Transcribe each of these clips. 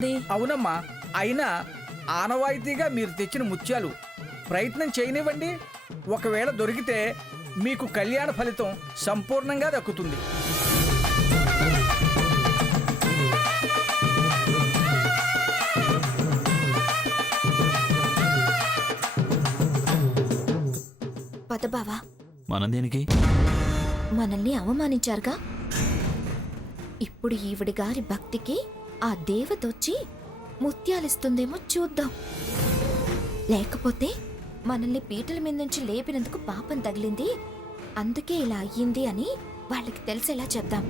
అవునమ్మా, అయినా ఆనవాయితీగా మీరు తెచ్చిన ముత్యాలు ప్రయత్నం చేయనివ్వండి. ఒకవేళ దొరికితే మీకు కళ్యాణ ఫలితం సంపూర్ణంగా దక్కుతుంది. పదబావా, మనం దేనికి? మనల్ని అవమానించారుగా. ఇప్పుడు ఈవిడి గారి భక్తికి ఆ దేవతొచ్చి ముత్యాలిస్తుందేమో చూద్దాం. లేకపోతే మనల్ని పీటల మీద నుంచి లేపినందుకు పాపం తగిలింది, అందుకే ఇలా అయ్యింది అని వాళ్ళకి తెలిసేలా చెప్దాం.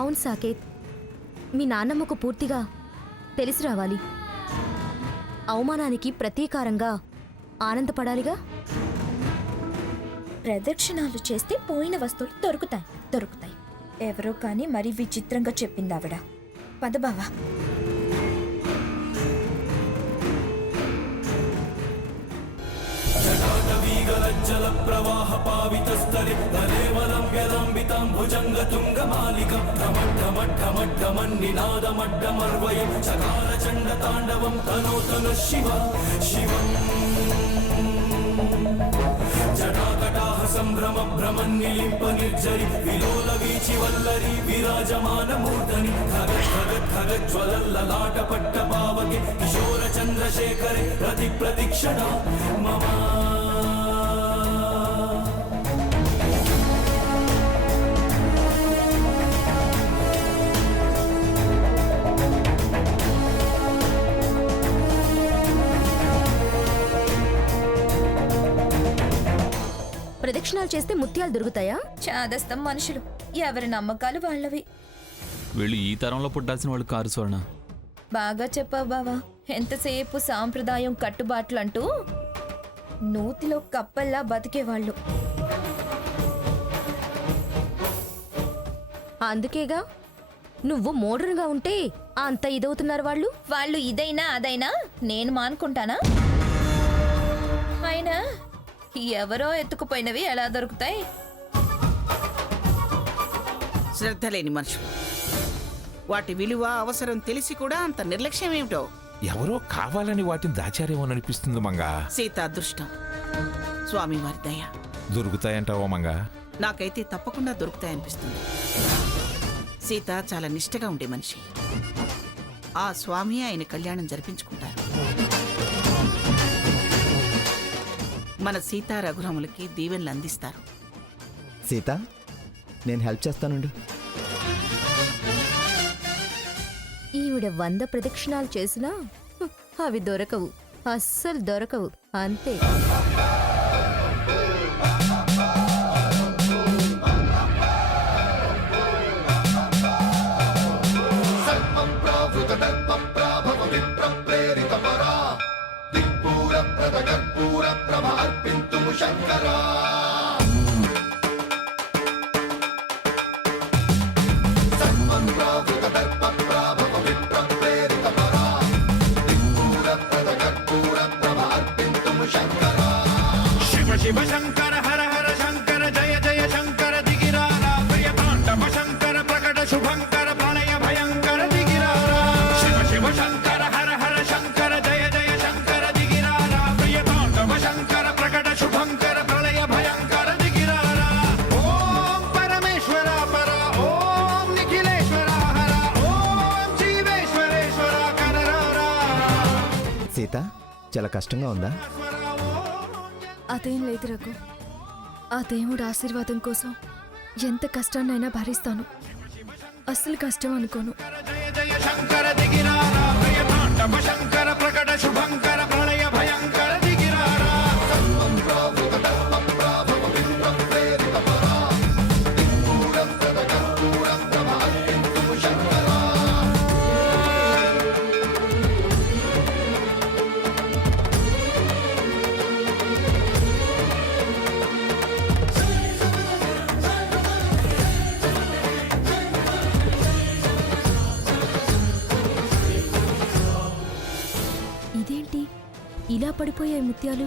అవును సాకేత్, మీ నాన్నమ్మకు పూర్తిగా తెలిసి రావాలి. అవమానానికి ప్రతీకారంగా ఆనందపడాలిగా. ప్రదక్షిణాలు చేస్తే పోయిన వస్తువులు దొరుకుతాయి. ఎవరో కానీ మరీ విచిత్రంగా చెప్పింది ఆవిడ. పదబావా. జల ప్రవాహ పావితస్థలి తలేవలం వ్యలంబితం భుజంగ తుంగ మాలికం ఢమఢమఢమఢమన్నినాదమడ్డమర్వయం చకార చండ తాండవం తనోతను శివ శివం జటాకటాహ సంభ్రమ భ్రమన్నిలింప నిర్జరి విలోల వీచి వల్లరి విరాజమాన మూర్ధని ఖగజ్వలల్లలాట పట్ట పావకి కిశోర చంద్రశేఖరే ప్రతిక్షణ మమా. ప్రదక్షిణాలు చేస్తే ముత్యాలు దొరుకుతాయా? చాదస్తం మనుషులు, ఎవరి నమ్మకాలు వాళ్ళవి. వీళ్ళు ఈ తరంలో పుట్టాల్సిన వాళ్ళు కారు స్వర్ణ. బాగా చెప్పావు బావా. ఎంతసేపు సాంప్రదాయం కట్టుబాట్లంటూ నూతిలో కప్పల్లా బతికేవాళ్ళు. అందుకేగా నువ్వు మోడర్న్గా ఉంటే అంత ఇదవుతున్నారు వాళ్ళు. వాళ్ళు ఇదైనా అదైనా నేను మానుకుంటానా? అయినా ఎవరో ఎత్తుకుపోయినవి ఎలా దొరుకుతాయి? శ్రద్ధ లేని మనుషులు. వాటి విలువ అవసరం తెలిసి కూడా అంత నిర్లక్ష్యం ఏమిటో. ఎవరో కావాలని వాటిని దాచారేమోననిపిస్తుంది మంగా. సీత అదృష్టం, స్వామివారి దయ. దొరుకుతాయంటావో మంగా? నాకైతే తప్పకుండా దొరుకుతాయనిపిస్తుంది. సీత చాలా నిష్ఠగా ఉండే మనిషి. ఆ స్వామి ఆయన కళ్యాణం జరిపించుకుంటారు. మన సీతా రఘురాములకి దీవెనలు అందిస్తారు. సీత, నేను హెల్ప్ చేస్తానుండు. ఈవిడ 100 ప్రదక్షిణాలు చేసినా అవి దొరకవు, అస్సలు దొరకవు. అంతే. శివ శంకర హర హర శంకర జయ జయ శంకర దిగిరారా ప్రియ తాండవ శంకర ప్రకట శుభంకర ప్రళయ భయంకర దిగిరారా శివ శంకర హర హర శంకర జయ జయ శంకర దిగిరారా ప్రియ తాండవ శంకర ప్రకట శుభంకర ప్రళయ భయంకర దిగిరారా. ఓం పరమేశ్వర పర ఓం నిఖిలేశ్వర హర ఓం జీవేశ్వరేశ్వర కరరారా. సీత, చాలా కష్టంగా ఉందా? అదేం లేదు రఘు. ఆ దేవుడు ఆశీర్వాదం కోసం ఎంత కష్టాన్నైనా భరిస్తాను. అస్సలు కష్టం అనుకోను. జయ జయ శంకర దిగిరారా ప్రియ తాండవ శంకర ప్రకట శుభంకర ప్రళయ భయంకర దిగిరారా. ఇదేంటి ఇలా పడిపోయాయి ముత్యాలు?